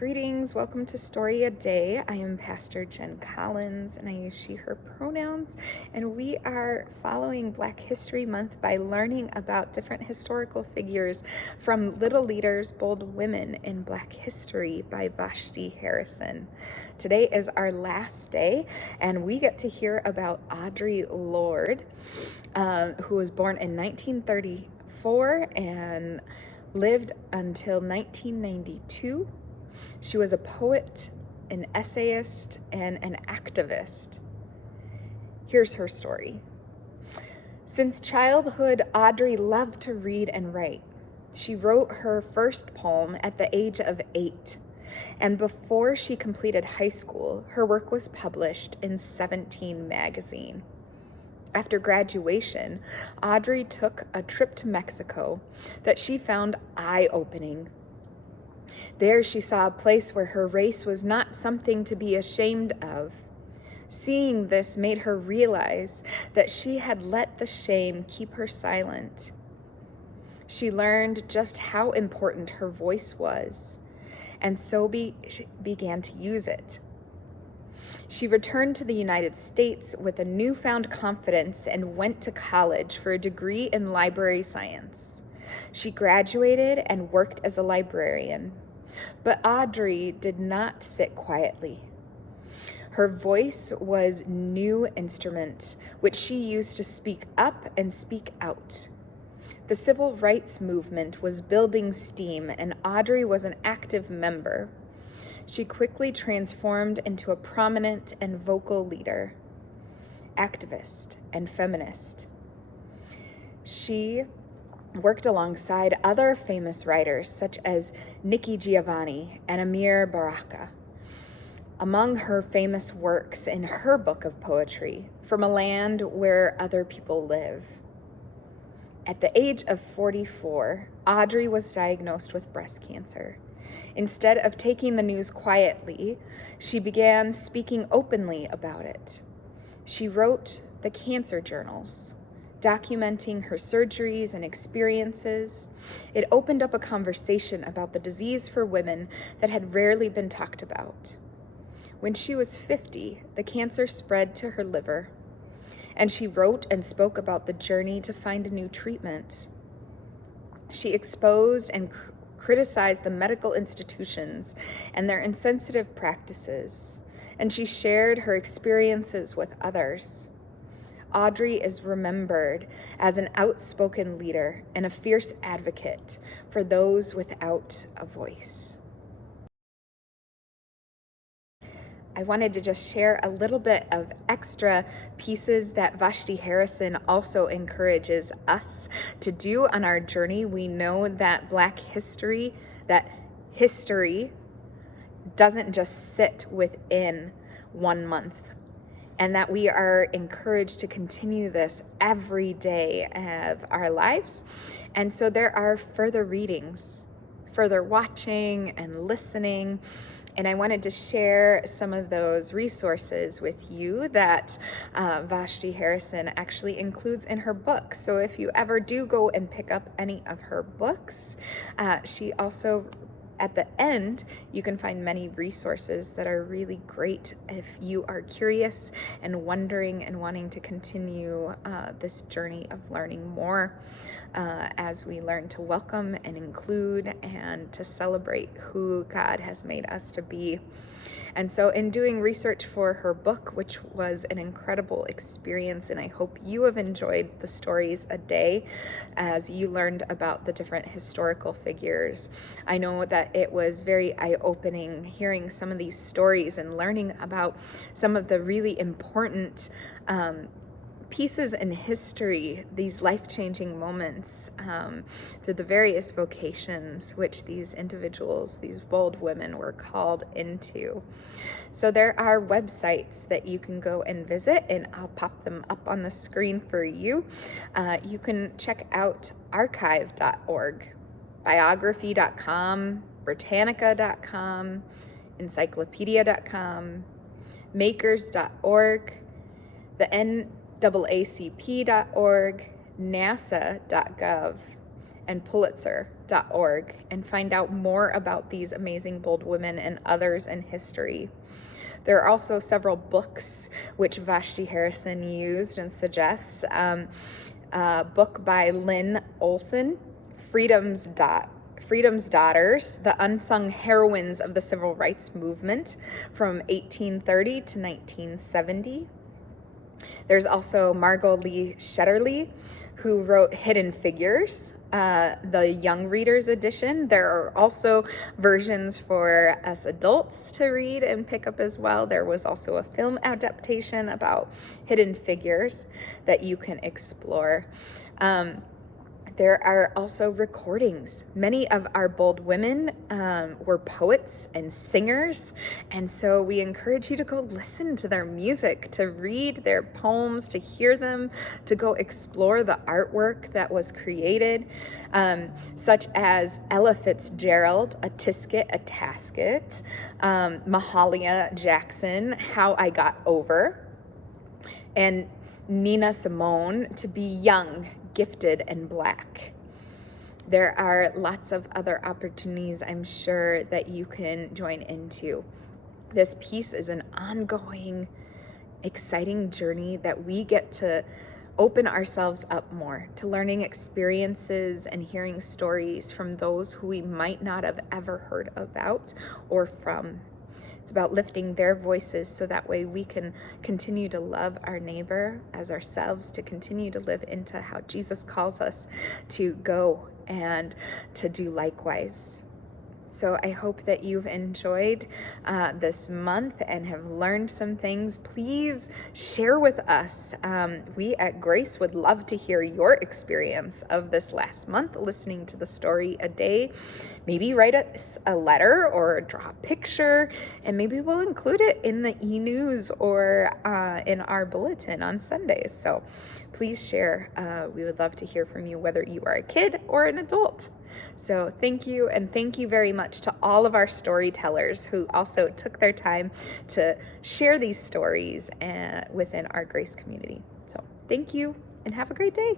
Greetings, welcome to Story a Day. I am Pastor Jen Collins and I use she, her pronouns, and we are following Black History Month by learning about different historical figures from Little Leaders, Bold Women in Black History by Vashti Harrison. Today is our last day and we get to hear about Audre Lorde, who was born in 1934 and lived until 1992. She was a poet, an essayist, and an activist. Here's her story. Since childhood, Audre loved to read and write. She wrote her first poem at the age of 8, and before she completed high school, her work was published in 17 magazine. After graduation, Audre took a trip to Mexico that she found eye-opening. There she saw a place where her race was not something to be ashamed of. Seeing this made her realize that she had let the shame keep her silent. She learned just how important her voice was, and so began to use it. She returned to the United States with a newfound confidence and went to college for a degree in library science. She graduated and worked as a librarian. But Audre did not sit quietly. Her voice was new instrument, which she used to speak up and speak out. The civil rights movement was building steam, and Audre was an active member. She quickly transformed into a prominent and vocal leader, activist, and feminist. She worked alongside other famous writers such as Nikki Giovanni and Amir Baraka. Among her famous works in her book of poetry, From a Land Where Other People Live. At the age of 44, Audre was diagnosed with breast cancer. Instead of taking the news quietly, she began speaking openly about it. She wrote the Cancer Journals, documenting her surgeries and experiences. It opened up a conversation about the disease for women that had rarely been talked about. When she was 50, the cancer spread to her liver, and she wrote and spoke about the journey to find a new treatment. She exposed and criticized the medical institutions and their insensitive practices, and she shared her experiences with others. Audre is remembered as an outspoken leader and a fierce advocate for those without a voice. I wanted to just share a little bit of extra pieces that Vashti Harrison also encourages us to do on our journey. We know that history doesn't just sit within 1 month, and that we are encouraged to continue this every day of our lives. And so there are further readings, further watching and listening. And I wanted to share some of those resources with you that Vashti Harrison actually includes in her book. So if you ever do go and pick up any of her books, she also, at the end, you can find many resources that are really great if you are curious and wondering and wanting to continue this journey of learning more as we learn to welcome and include and to celebrate who God has made us to be. And so in doing research for her book, which was an incredible experience, and I hope you have enjoyed the stories a day as you learned about the different historical figures. I know that it was very eye-opening hearing some of these stories and learning about some of the really important pieces in history, these life-changing moments through the various vocations which these individuals, these bold women, were called into. So there are websites that you can go and visit, and I'll pop them up on the screen for you. You can check out archive.org, biography.com, britannica.com, encyclopedia.com, makers.org, the NAACP.org, NASA.gov, and Pulitzer.org and find out more about these amazing, bold women and others in history. There are also several books which Vashti Harrison used and suggests. A book by Lynn Olson, Freedom's Daughters, the Unsung Heroines of the Civil Rights Movement from 1830 to 1970. There's also Margot Lee Shetterly, who wrote Hidden Figures, the Young Readers edition. There are also versions for us adults to read and pick up as well. There was also a film adaptation about Hidden Figures that you can explore. There are also recordings. Many of our bold women were poets and singers, and so we encourage you to go listen to their music, to read their poems, to hear them, to go explore the artwork that was created, such as Ella Fitzgerald, A Tisket, a Tasket, Mahalia Jackson, How I Got Over, and Nina Simone, To Be Young, Gifted, and Black. There are lots of other opportunities I'm sure that you can join into. This piece is an ongoing, exciting journey that we get to open ourselves up more to learning experiences and hearing stories from those who we might not have ever heard about or from. It's about lifting their voices so that way we can continue to love our neighbor as ourselves, to continue to live into how Jesus calls us to go and to do likewise. So I hope that you've enjoyed this month and have learned some things. Please share with us. We at Grace would love to hear your experience of this last month, listening to the story a day. Maybe write us a letter or draw a picture, and maybe we'll include it in the e-news or in our bulletin on Sundays. So please share. We would love to hear from you, whether you are a kid or an adult. So thank you, and thank you very much to all of our storytellers who also took their time to share these stories within our Grace community. So thank you, and have a great day.